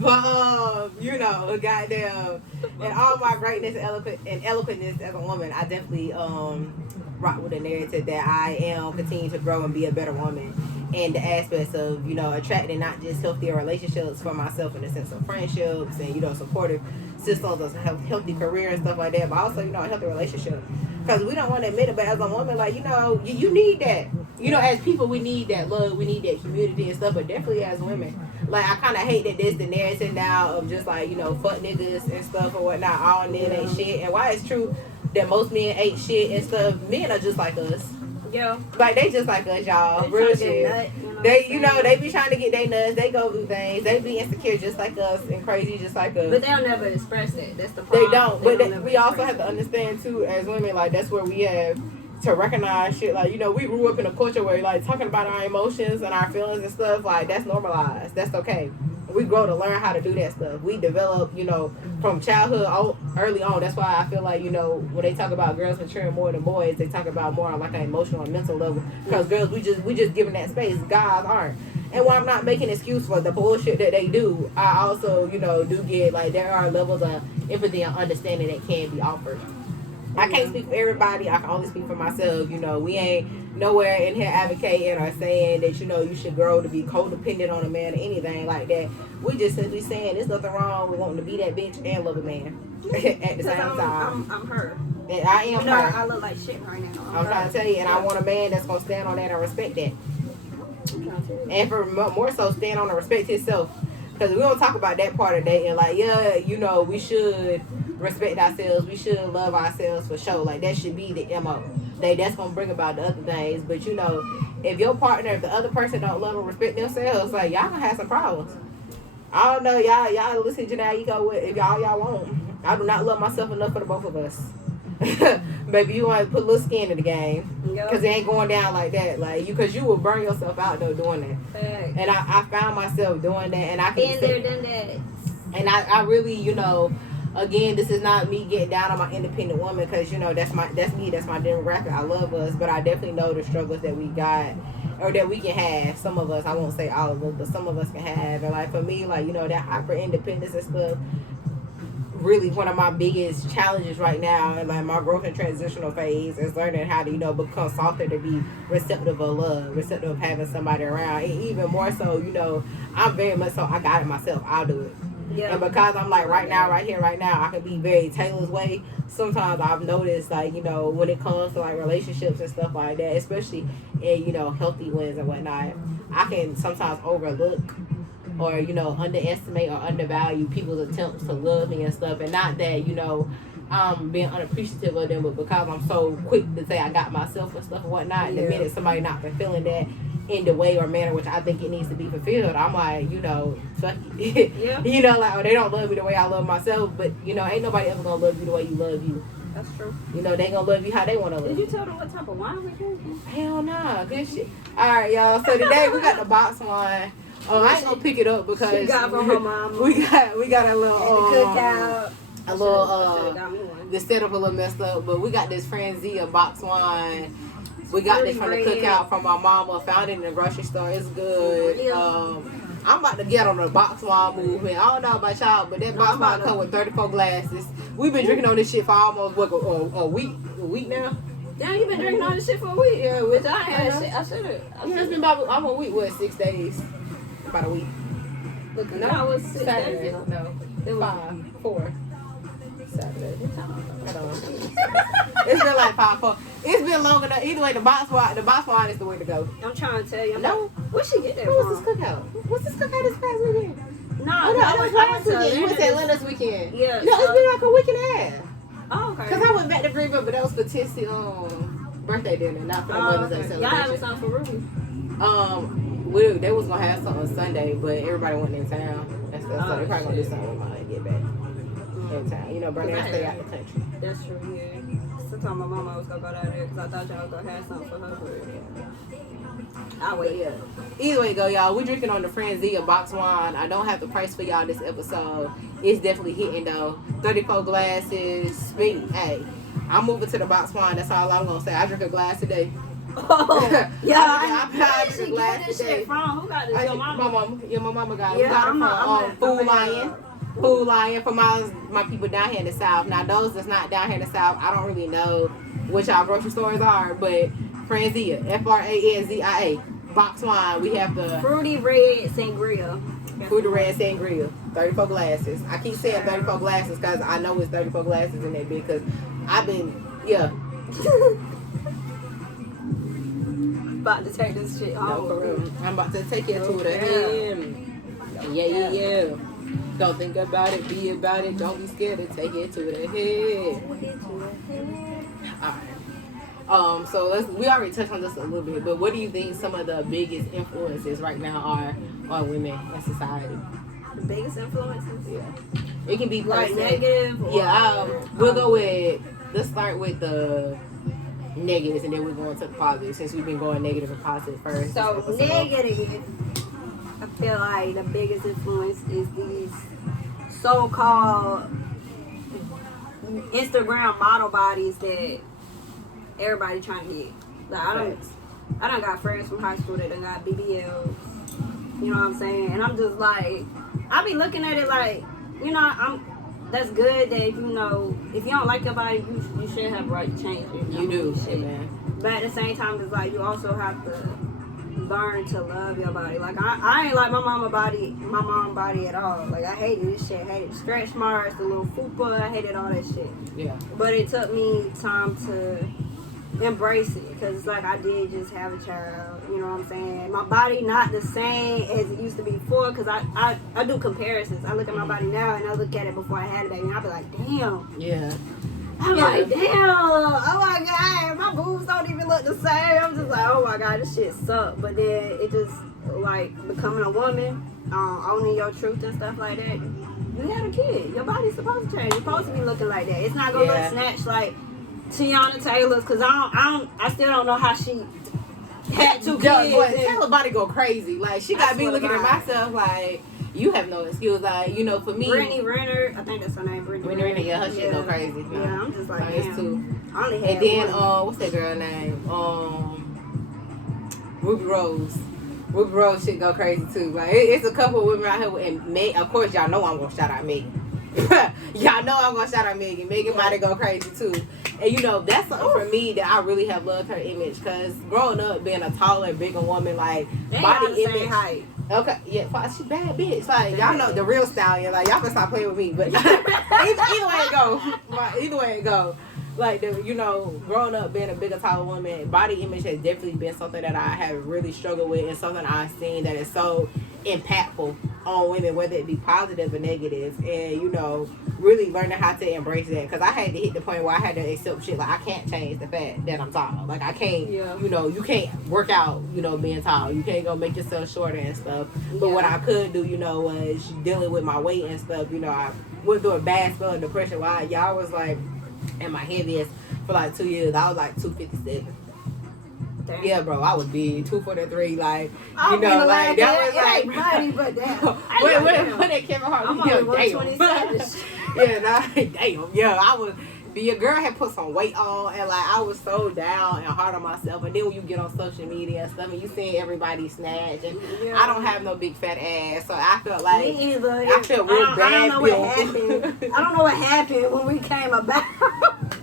But you know, goddamn, and all my greatness and eloquentness as a woman, I definitely rock with the narrative that I am continuing to grow and be a better woman. And the aspects of, you know, attracting not just healthier relationships for myself in the sense of friendships and, you know, supportive systems, a healthy career and stuff like that, but also, you know, a healthy relationship. Because we don't want to admit it, but as a woman, like, you know, you need that. You know, as people, we need that love, we need that community and stuff, but definitely as women. Like, I kind of hate that there's the narrative now of just, like, you know, fuck niggas and stuff or whatnot, all men ain't shit. And why it's true that most men ain't shit and stuff, men are just like us. Yeah. Like, they just like us, y'all. They Real tryna get shit. nut, You know, they be trying to get their nuts. They go through things. They be insecure just like us and crazy just like us. But they'll never express that. That's the They problem. don't. But never we also express have to it. understand, too, as women, like, that's where we have to recognize shit. Like, you know, we grew up in a culture where, like, talking about our emotions and our feelings and stuff, like, that's normalized. That's okay. We grow to learn how to do that stuff. We develop, you know, from childhood early on. That's why I feel like, you know, when they talk about girls maturing more than boys, they talk about more on like an emotional and mental level. Because girls, we just giving that space. Guys aren't. And while I'm not making an excuse for the bullshit that they do, I also, you know, do get, like, there are levels of empathy and understanding that can be offered. I can't speak for everybody. I can only speak for myself. You know, we ain't nowhere in here advocating or saying that, you know, you should grow to be codependent on a man or anything like that. We just simply saying there's nothing wrong with wanting to be that bitch and love a man at the same time. I'm her. And I am You know, her. I look like shit right now. I'm trying to tell you, and I want a man that's going to stand on that and respect that. And for more so, stand on and respect himself. Because we don't talk about that part of dating. Like, yeah, you know, we should respect ourselves. We should love ourselves for sure. Like, that should be the MO. That's going to bring about the other things. But, you know, if your partner, if the other person don't love and respect themselves, like, y'all going to have some problems. I don't know. Y'all listen to that. You go with if y'all won't. I do not love myself enough for the both of us. Baby, you want to put a little skin in the game. Because it ain't going down like that. Like, because you will burn yourself out, though, doing that. Fact. And I found myself doing that. And I can Been there, done that. and I really, you know, again, this is not me getting down on my independent woman because, you know, that's me, that's my demographic. I love us, but I definitely know the struggles that we got or that we can have. Some of us, I won't say all of us, but some of us can have. And like for me, like, you know, that hyper independence and stuff, really one of my biggest challenges right now in like my growth and transitional phase is learning how to, you know, become softer to be receptive of love, receptive of having somebody around. And even more so, you know, I'm very much so I got it myself. I'll do it. Yeah. And because I'm like right now, I can be very Taylor's way. Sometimes I've noticed, like, you know, when it comes to like relationships and stuff like that, especially in, you know, healthy ones and whatnot, I can sometimes overlook or, you know, underestimate or undervalue people's attempts to love me and stuff. And not that, you know, I'm being unappreciative of them, but because I'm so quick to say I got myself and stuff and whatnot, the minute somebody not fulfilling that in the way or manner which I think it needs to be fulfilled, I'm like, you know, fuck it. Yeah. You know, like, oh, they don't love me the way I love myself, but, you know, ain't nobody ever gonna love you the way you love you. That's true. You know, they gonna love you how they wanna love Did you. you tell them what type of wine we're drinking? Hell nah, good shit. Alright, y'all. So today we got the box wine. I ain't gonna pick it up because She got from her mama. we got a little cookout. a little got me one. the setup a little messed up, but we got this Franzia box wine. We got this from the Really cookout from my mama. Found it in the grocery store. It's good. I'm about to get on the box wine movement. I don't know about y'all, but that box wine come with 34 glasses. We've been drinking on this shit for almost a week now. Damn, you been drinking all this shit for a week? Yeah, Which I had shit. I should have. It's been about almost a week. What, 6 days? About a week. Look, No, no, it was 6 Saturday. days ago. No, It was 5, 4. Saturday. What time? I don't know. It's been like 5, 4. It's been long enough. Either way, the box wine is the way to go. I'm trying to tell you. No. Where she get that Who was from? this cookout? What's this cookout this past weekend? No, Oh, no, I it was went last to weekend. You went to Atlanta. Atlanta this weekend. Yeah, No, it's so- been like a week and a half. Oh, okay. Because I went back to Greenville, but that was for Tissy birthday dinner, not for the Mother's Day okay. Y'all having celebration. something for Ruby? They was gonna have something on Sunday, but everybody went in town and stuff, so they probably gonna do something when I get back in town. You know, Bernie stay out the country. That's true, yeah. Sometimes my mama was gonna go down there because I thought y'all was gonna have something for her. I'll wait. Yeah. Either way go, y'all. We drinking on the Franzia box wine. I don't have the price for y'all this episode. It's definitely hitting though. 34 glasses. Hey, I'm moving to the box wine. That's all I'm gonna say. I drink a glass a day. Oh, yeah. I Where did drink a she glass get this a day. shit from? Who got this? Your mama? My mama. Yeah, my mama got it. Yeah, We got it I'm from Food not- Lion. Food Lion for my people down here in the South. Now those that's not down here in the South, I don't really know what y'all grocery stores are, but Franzia, Franzia, box wine. We have the Fruity Red Sangria. Fruity Red Sangria, 34 glasses. I keep saying 34 glasses because I know it's 34 glasses in that bit because I've been, yeah. About to take this shit home. No, for real. I'm about to take it to the head. Yeah. Don't think about it, be about it. Don't be scared to take it to the head. Alright. So we already touched on this a little bit, but what do you think some of the biggest influences right now are on women in society? The biggest influences? Yeah. It can be Like person. negative? Or, Yeah, we'll go with, let's start with the negatives and then we'll go into the positive since we've been going negative and positive first. So negative, I feel like the biggest influence is these so-called Instagram model bodies that everybody trying to get. Like I don't got friends from high school that done got BBLs. You know what I'm saying? And I'm just like, I be looking at it like, you know, that's good that if you don't like your body, you should have the right to change it. You do, shit. man. But at the same time, it's like you also have to learn to love your body. Like I ain't like my mom body at all. Like I hated this shit. I hated stretch marks, the little fupa. I hated all that shit. Yeah. But it took me time to embrace it because it's like I did just have a child. You know what I'm saying? My body not the same as it used to be before because I do comparisons. I look at my body now and I look at it before I had a baby and I be like, damn. Yeah. I'm like, damn, oh my God, my boobs don't even look the same. I'm just like, oh my God, this shit suck. But then it just, like, becoming a woman, owning your truth and stuff like that, you had a kid. Your body's supposed to change. You're supposed to be looking like that. It's not going to look snatched like Tiana Taylor's, because I still don't know how she had 2 kids. Boy, tell her body go crazy. Like, she got me looking at God. myself like, you have no excuse. Like, you know, for me. Brittany Renner, I think that's her name, Brittany Renner, yeah, her shit go crazy. Yeah, I'm just like, it's damn. too. I only had And then, one. what's that girl name? Ruby Rose. Ruby Rose shit go crazy too. Like, it's a couple of women out here, and Meg, of course, y'all know I'm gonna shout out Megan. Y'all know I'm gonna shout out Megan. Megan body go crazy too. And you know, that's something for me that I really have loved her image. Cause growing up being a taller, bigger woman, like body image. Height. Okay, yeah, she bad bitch. Like y'all know the real stallion. Like y'all can stop playing with me. But either way it go, either way it go. Like growing up being a bigger, taller woman, body image has definitely been something that I have really struggled with, and something I've seen that is so impactful on women, whether it be positive or negative. And really learning how to embrace that, because I had to hit the point where I had to accept shit like I can't change the fact that I'm tall. Like I can't, you can't work out, being tall. You can't go make yourself shorter and stuff. But what I could do, was dealing with my weight and stuff. I went through a bad spell of depression. Y'all was like, And my heaviest for like 2 years, I was like 257. Damn. Yeah, bro, I was big, 243, like, I you know, mean, like, that was it like, ain't funny, but damn. when that Kevin Hart I'm video, only damn. 127. Yeah, nah, damn, yeah, I was, but your girl had put some weight on, and like, I was so down and hard on myself, and then when you get on social media and stuff, and you see everybody snatch, and I don't have no big fat ass, so I felt like, Me either. I felt real bad. I don't know what happened. I don't know what happened when we came about.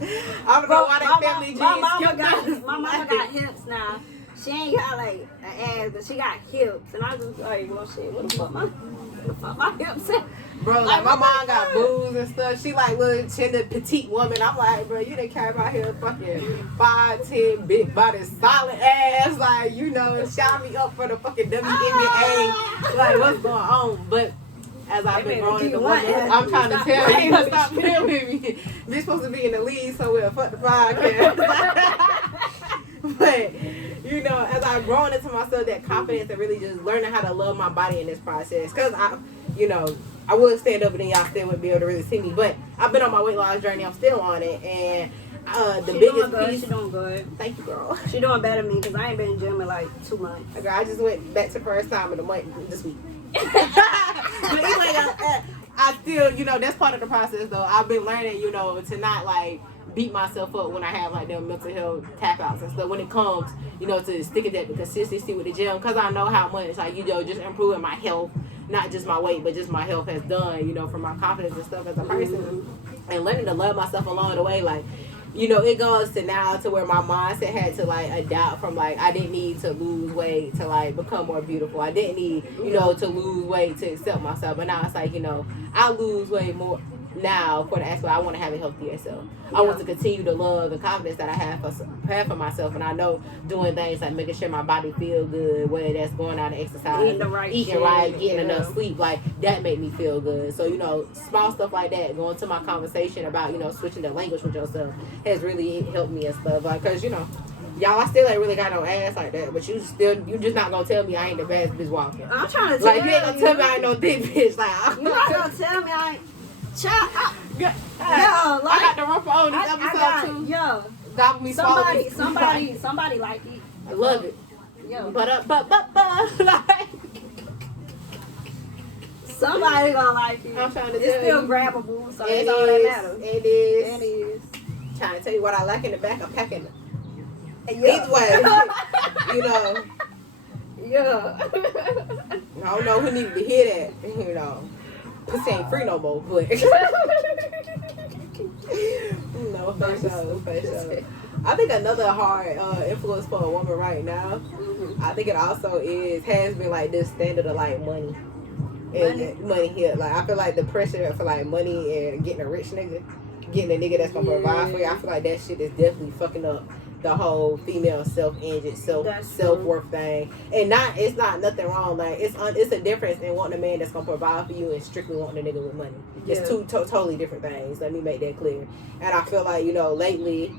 I don't know why that family jeans my mama skipped got us. my mama got hips now. She ain't got like an ass, but she got hips, and I just like, well, shit, what the fuck my hips at? Bro, like my mom got boobs and stuff. She like little tender petite woman. I'm like, bro, you done came out here fucking 5'10", big body, solid ass. Like, you know, shout me up for the fucking WNBA. Like, what's going on? But as I've been growing in the woman, I'm trying to tell you, stop playing with me. You're supposed to be in the lead somewhere. Fuck the podcast. But, you know, as I've grown into myself, that confidence and really just learning how to love my body in this process. Because I would stand up and then y'all still wouldn't be able to really see me. But I've been on my weight loss journey. I'm still on it. And the biggest piece. She doing good. Thank you, girl. She doing better than me because I ain't been in the gym in like 2 months. Okay, I just went back to first time in the month this week. But anyway, I still, you know, that's part of the process though. I've been learning, you know, to not like beat myself up when I have like them mental health tap outs and stuff. When it comes, you know, to sticking that the consistency with the gym, because I know how much like, you know, just improving my health, not just my weight, but just my health has done, you know, for my confidence and stuff as a person, and learning to love myself along the way. Like, you know, it goes to now to where my mindset had to like adapt from like I didn't need to lose weight to like become more beautiful. I didn't need, you know, to lose weight to accept myself. But now it's like, you know, I lose weight more now for the aspect I want to have a healthier self. I want to continue to love and confidence that I have for myself, and I know doing things like making sure my body feel good, whether that's going out and exercise, eating right, getting enough sleep, like that made me feel good. So, you know, small stuff like that, going to my conversation about, you know, switching the language with yourself has really helped me and stuff. Like, cause you know, y'all, I still ain't really got no ass like that, but you just not gonna tell me I ain't the baddest bitch walking. I'm trying to tell you. Like, you ain't gonna tell me I ain't no thick bitch. Like, you not gonna tell me I ain't. Child, like, I got the rump on this episode too. Yo, Stop me somebody like it. I love it. Yo, But like, somebody gonna like it. I'm trying to it's tell still you. grabbable, so It that's all that is. matters. It is. It is. Trying to tell you what I like in the back. I'm packing it. Yeah. Either way, you know. Yeah. I don't know who needed to hear that. You know, pussy ain't free no more, but. No, for sure. I think another hard influence for a woman right now, I think it also has been like this standard of like money. And money here. Like, I feel like the pressure for like money and getting a rich nigga, getting a nigga that's gonna provide for you, I feel like that shit is definitely fucking up the whole female self-image, self-worth thing. And it's not nothing wrong. Like, it's a difference in wanting a man that's gonna provide for you and strictly wanting a nigga with money. It's two totally different things. Let me make that clear. And I feel like, you know, lately,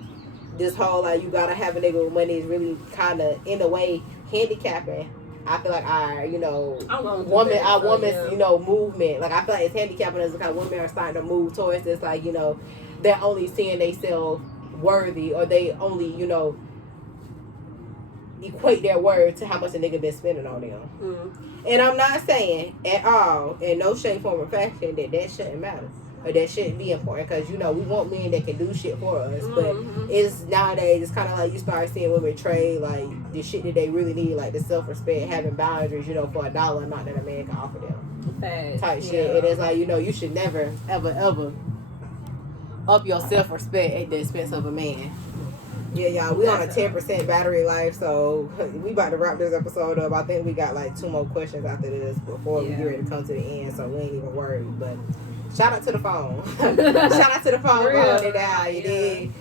this whole like you gotta have a nigga with money is really kind of in a way handicapping. I feel like our, you know, woman's, you know, movement. Like, I feel like it's handicapping us because women are starting to move towards this, like, you know, they're only seeing themselves worthy, or they only, you know, equate their word to how much a nigga been spending on them. And I'm not saying at all, in no shape, form, or fashion, that shouldn't matter. Or that shouldn't be important, because, you know, we want men that can do shit for us. But it's nowadays, it's kind of like you start seeing women trade, like, the shit that they really need, like the self-respect, having boundaries, you know, for $1 amount that a man can offer them. Type shit. And it's like, you know, you should never, ever up your self-respect at the expense of a man. Yeah, y'all, we on a 10% battery life, so we about to wrap this episode up. I think we got like 2 more questions after this before we get ready to come to the end, so we ain't even worried. But shout out to the phone. Shout out to the phone for holding it down, you dig?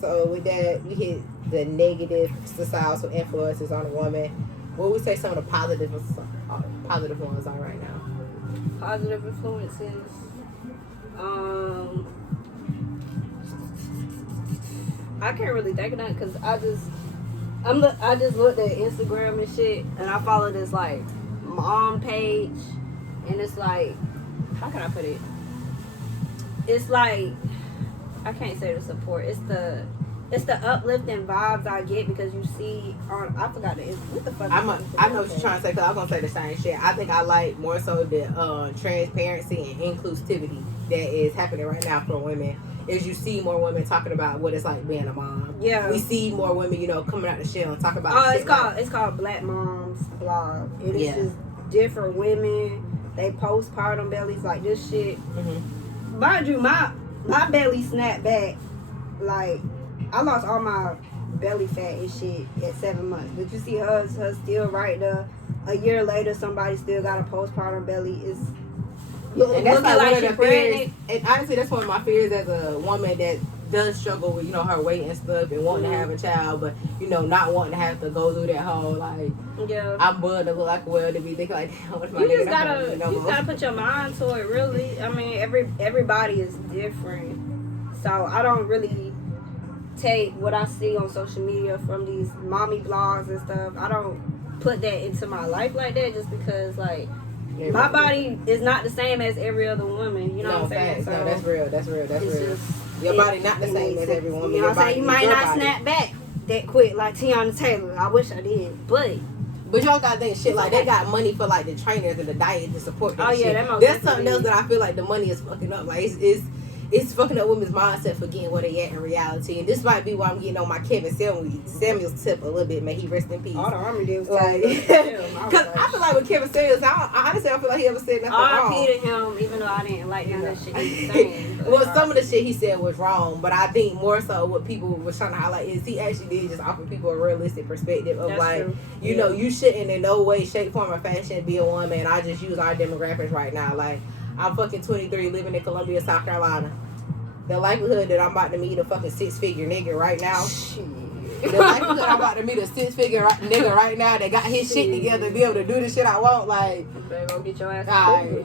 So with that, we hit the negative societal influences on a woman. What would we say some of the positive ones are right now? Positive influences. I can't really think of that because I just looked at Instagram and shit, and I follow this like mom page, and it's like, how can I put it? It's like I can't say the support. It's the uplifting vibes I get because you see on. I forgot the what the fuck. I know what you're trying to say because I was gonna say the same shit. I think I like more so the transparency and inclusivity that is happening right now for women. Is you see more women talking about what it's like being a mom. Yeah. We see more women, coming out the shell and talking about. Oh, shit it's called Black Moms Blog. It is Yeah. just different women. They postpartum bellies like this shit. Mm-hmm. Mind you, my belly snapped back. Like I lost all my belly fat and shit at 7 months. But you see her still right there. A year later, somebody still got a postpartum belly. Is and that's like one of the fears. pregnant. And honestly, that's one of my fears as a woman that does struggle with her weight and stuff and wanting to have a child, but not wanting to have to go through that whole like. Yeah. I'm bugged to look like a well to be thinking like, damn, what's my You nigga just not gonna do no you more? gotta put your mind to it. Really, I mean, everybody is different, so I don't really take what I see on social media from these mommy blogs and stuff. I don't put that into my life like that just because like my body is not the same as every other woman. You know what I'm saying? Facts. So No, that's real. That's real. That's real. Your body not the same as every woman. You know what I'm saying? You might not body. snap back that quick like Tiana Taylor. I wish I did, but y'all gotta think shit like they got money for like the trainers and the diet to support that shit. that most That's something definitely. else that I feel like the money is fucking up. Like it's fucking up women's mindset for getting where they at in reality. And this might be why I'm getting on my Kevin Samuels tip a little bit. May he rest in peace. all the army did was Like, because I feel like with Kevin Samuels, I honestly don't feel like he ever said nothing wrong. R.I.P. to him, even though I didn't like none of the shit he was saying. Well, some of the shit he said was wrong, but I think more so what people were trying to highlight is he actually did just offer people a realistic perspective of That's like, true. you know, you shouldn't in no way, shape, form, or fashion be a woman. I just use our demographics right now. Like, I'm fucking 23, living in Columbia, South Carolina. The likelihood that I'm about to meet a fucking 6-figure nigga right now. The likelihood I'm about to meet a 6-figure nigga right now that got his shit together to be able to do the shit I want, like, Better go get your ass.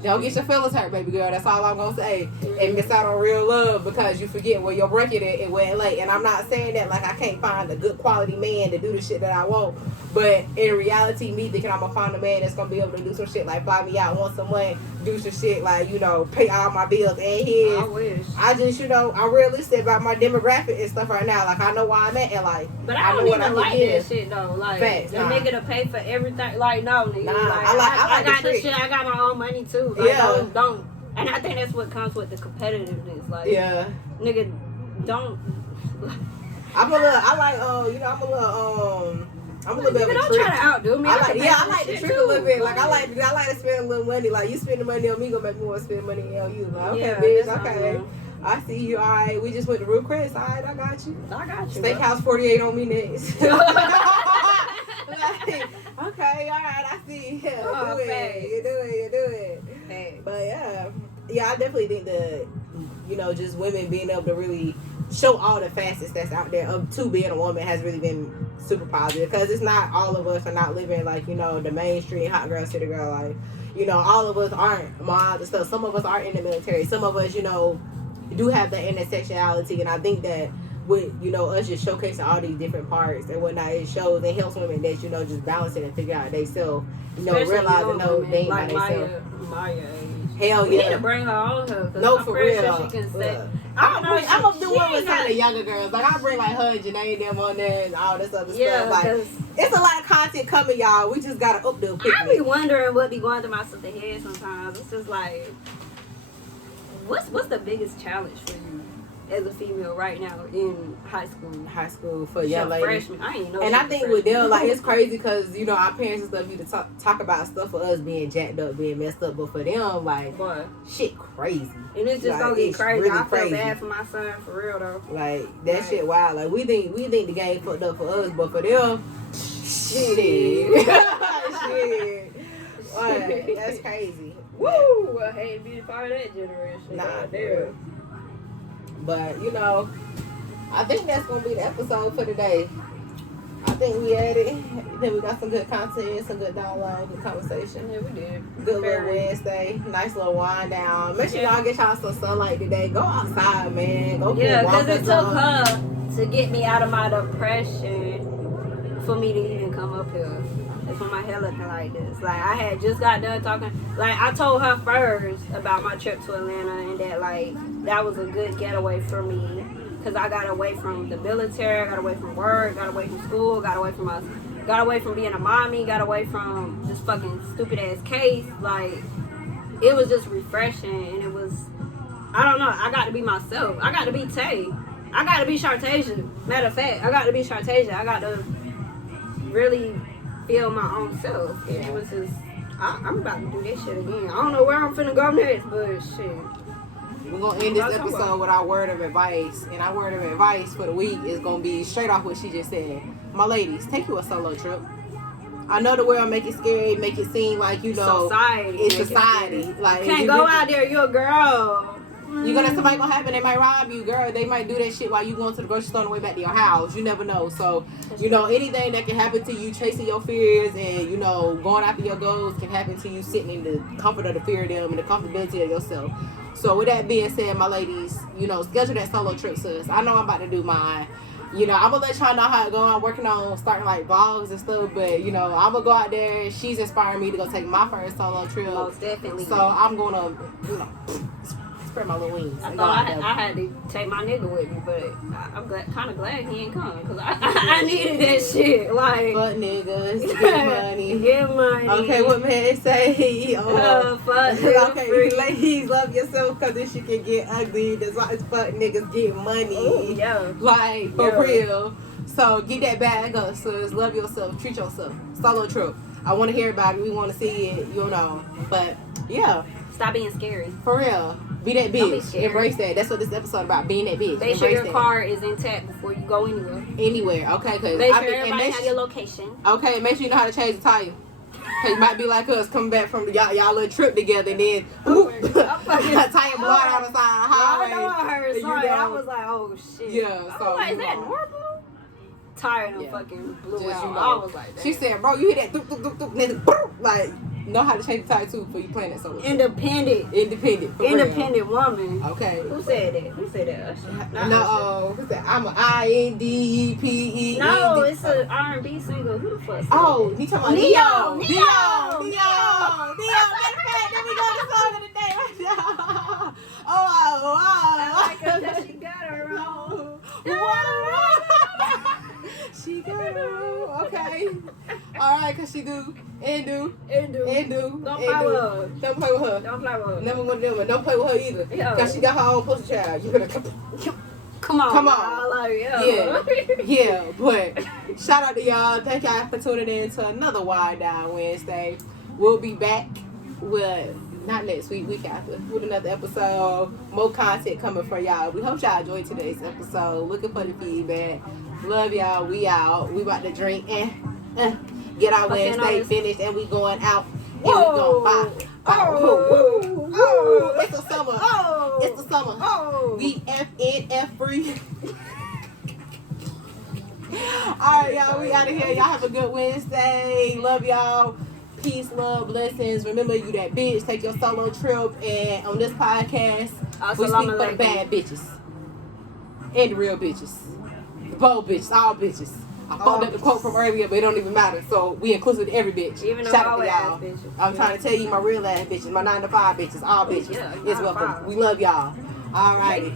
don't get your feelings hurt, baby girl. That's all I'm gonna say. And miss out on real love because you forget where your bracket is and where it lay. And I'm not saying that like I can't find a good quality man to do the shit that I want. But in reality, me thinking I'm gonna find a man that's gonna be able to do some shit like fly me out once a month, do some shit like, pay all my bills and his. I wish. I just, I'm realistic about my demographic and stuff right now. Like, I know where I'm at in life. But I don't even like that shit though. Like, Facts, the nah. nigga to pay for everything. Like, no, nigga. Nah, like, I like got the this trick. shit. I got my own money too. Like, Yeah. Don't. And I think that's what comes with the competitiveness. Like, Yeah. nigga, don't. I'm a little bit of a Don't trick. try to outdo me. I can pay like for the this trick shit a little too. bit. Like I like to spend a little money. Like you spending money on me, gonna make me want to spend money on you. Like, okay, Yeah, bitch, that's okay. fine. I see you. All right, we just went to Real Chris. All right, I got you. I got you. Steakhouse 48 on me next. Like, okay, all right, I see. Yeah, Oh, do it. thanks. You do it. Thanks. But yeah, I definitely think that just women being able to really show all the facets that's out there of to being a woman has really been super positive because it's not all of us are not living like the mainstream hot girl city girl life. All of us aren't moms and stuff. Some of us are in the military. Some of us do have that intersectionality, and I think that with us just showcasing all these different parts and whatnot, it shows and helps women that just balance it and figure out they self realizing they ain't by like themselves. Maya age. Hell We yeah. need to bring her on here. No, I'm for pretty real. Sure she can say. Look, I don't know. I'm gonna do she one with ain't some of got- the younger girls. Like I bring like her and Janae them on there and all this other Yeah, stuff. Like it's a lot of content coming, y'all. We just gotta up the I be picnic. wondering what be going through my sister's head sometimes. It's just like, what's the biggest challenge for you as a female right now in high school? High school for She young a ladies. freshman. I ain't know. And she I was a think with freshman. them, like, it's crazy because, our parents and stuff used to talk about stuff for us being jacked up, being messed up. But for them, like, Boy. shit crazy. And it's just Like, gonna get it's crazy. really I feel crazy. bad for my son, for real though. Like, that Right. shit wild. Like, we think the game fucked up for us, but for them, shit. Shit. Like, that's crazy. Woo! I hate being part of that generation. Nah, God for damn. real. But, I think that's going to be the episode for today. I think we had it. I think we got some good content, some good dialogue, good conversation. Yeah, we did. Good little Very. Wednesday. Nice little wind down. Make sure y'all get y'all some sunlight today. Go outside, man. Go Yeah, for a walk because it or took something. her to get me out of my depression for me to even come up here. That's when my hair looking like this. Like, I had just got done talking. Like, I told her first about my trip to Atlanta and that, like, that was a good getaway for me. Because I got away from the military, got away from work, got away from school, got away from being a mommy, got away from this fucking stupid ass case. Like, it was just refreshing, and it was, I don't know, I got to be myself. I got to be Tay. I got to be Shartasia. Matter of fact, I got to be Shartasia. I got to really feel my own self. And it was just, I'm about to do that shit again. I don't know where I'm finna go next, but shit. We're going to end this episode with our word of advice. And our word of advice for the week is going to be straight off what she just said. My ladies, take you a solo trip. I know the world make it scary, make it seem like, you know, it's society. Like, you can't go out there, you're a girl. You're gonna somebody gonna happen, they might rob you, girl. They might do that shit while you going to the grocery store on the way back to your house. You never know. So, you know, anything that can happen to you, chasing your fears and, you know, going after your goals can happen to you sitting in the comfort of the fear of them and the comfortability of yourself. So with that being said, my ladies, you know, schedule that solo trip, sis. I know I'm about to do mine. You know, I'm gonna let y'all know how it go. I'm working on starting like vlogs and stuff, but you know, I'm gonna go out there. She's inspiring me to go take my first solo trip. Most definitely. So I'm gonna, you know, spread my little wings. I thought I had to take my nigga with me, but I'm kind of glad he ain't come because I needed that shit. Like, fuck niggas, get money, get money. Okay, what man say? Fuck okay, free. ladies, love yourself because this shit can get ugly. That's why it's fuck niggas get money. Ooh, yeah. Like for real. So get that bag up, sis. Love yourself, treat yourself. Solo trip. I want to hear about it. We want to see it. You know, but yeah. Stop being scary. For real. Be that bitch. Be embrace that. That's what this episode about. Being that bitch. Make sure your car is intact before you go anywhere. Anywhere. Okay. Cause make sure everybody have your location. Okay. Make sure you know how to change the tire. Cause you might be like us coming back from y'all little trip together and then tire blow out on the side of the highway. I know I heard. Sorry. I was like, oh shit. Yeah. So is that normal? Tire and fucking blew just, out. you know, I was like, she said, bro, you hear that? Then, like, know how to change the tire too before you plan that solo. Independent woman. Okay. Who said that? Who said that? Usher? No. Who said I'm an INDEPE? No, it's an R&B single. Who the fuck said Oh, that? you talking about Neo. Then we go to song of the day right now. I like her that she got her own. She got her own. Okay. All right, cause she do and do. Don't play with her. Don't play with her. Never gonna do it. Don't play with her either. Yeah. Cause she got her own poster child. You better come on. Like, yeah. But shout out to y'all. Thank y'all for tuning in to another Wild Down Wednesday. We'll be back with not next week after, with another episode. More content coming for y'all. We hope y'all enjoyed today's episode. Looking for the feedback. Love y'all. We out. We about to drink and get our Wednesday finished, and we going out. And we going it's the summer. It's the summer. We FNF free. Alright, y'all. We out of here. Y'all have a good Wednesday. Love y'all. Peace, love, blessings. Remember, you that bitch. Take your solo trip. And on this podcast, we speak for the bad bitches. And the real bitches. The bold bitches. All bitches. I fucked up the quote from earlier, but it don't even matter. So we inclusive every bitch. Even shout out to y'all. I'm trying to tell you my real ass bitches, my 9 to 5 bitches, all bitches. Yeah, it's welcome. We love y'all. All righty.